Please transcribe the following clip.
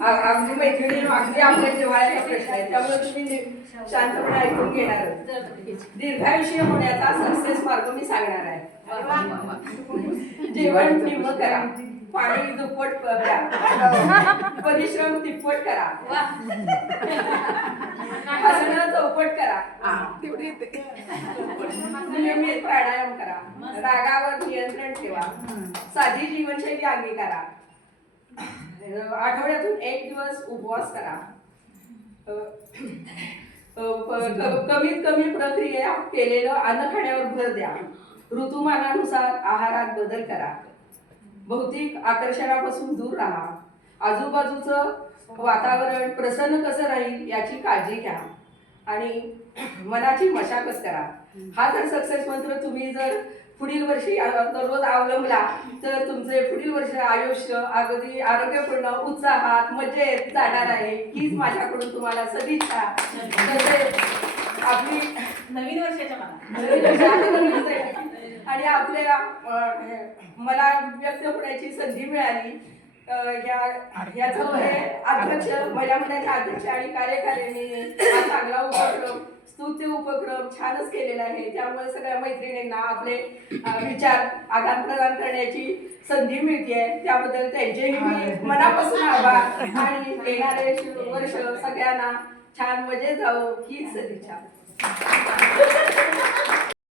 अगदी मैत्रिणी अगदी आपल्या जिव्हाळ्याचा प्रश्न आहे, त्यामुळे तुम्ही शांतपणे ऐकून घेणार. दीर्घायुषी होण्याचा सक्सेस मार्ग मी सांगणार आहे. जेवण निम्म करा, पाणी दुप्पट प्या, परिश्रम तिप्पट करा, हसणं चौपट करा, नियमित प्राणायाम करा, रागावर नियंत्रण ठेवा, साधी जीवनशैली अंगीकारा, आठवड्यातून 1 दिवस उपवास करा, कमीत कमी प्रक्रिया केलेलं अन्न खाण्यावर भर द्या, ऋतुमानानुसार आहारात बदल करा, भौतिक आकर्षणापासून दूर राहा, आजूबाजूचं वातावरण प्रसन्न कसं राहील याची काळजी घ्या आणि मनाची मशागत करा. हा जर सक्सेस मंत्र तुम्ही जर पुढील वर्षी दररोज अवलंबला तर तुमचे पुढील वर्ष आयुष्य अगदी आरोग्यपूर्ण, उत्साहात, मजेत जाणार आहे. हीच माझ्याकडून तुम्हाला सदिच्छा. आपली नवीन वर्षाच्या आणि आपल्या मला व्यक्त होण्याची संधी मिळाली. याचं हे अध्यक्ष, महिला मंडळाचे अध्यक्ष आणि कार्यकारिणी हा चांगला उपक्रम, स्तुत्य उपक्रम छानच केलेला आहे. त्यामुळे सगळ्या मैत्रिणींना आपले विचार आदान प्रदान करण्याची संधी मिळते. त्याबद्दल त्यांचेही मी मनापासून आभार आणि येणारे वर्ष सगळ्यांना छान मजेत जावं हीच सदिच्छा.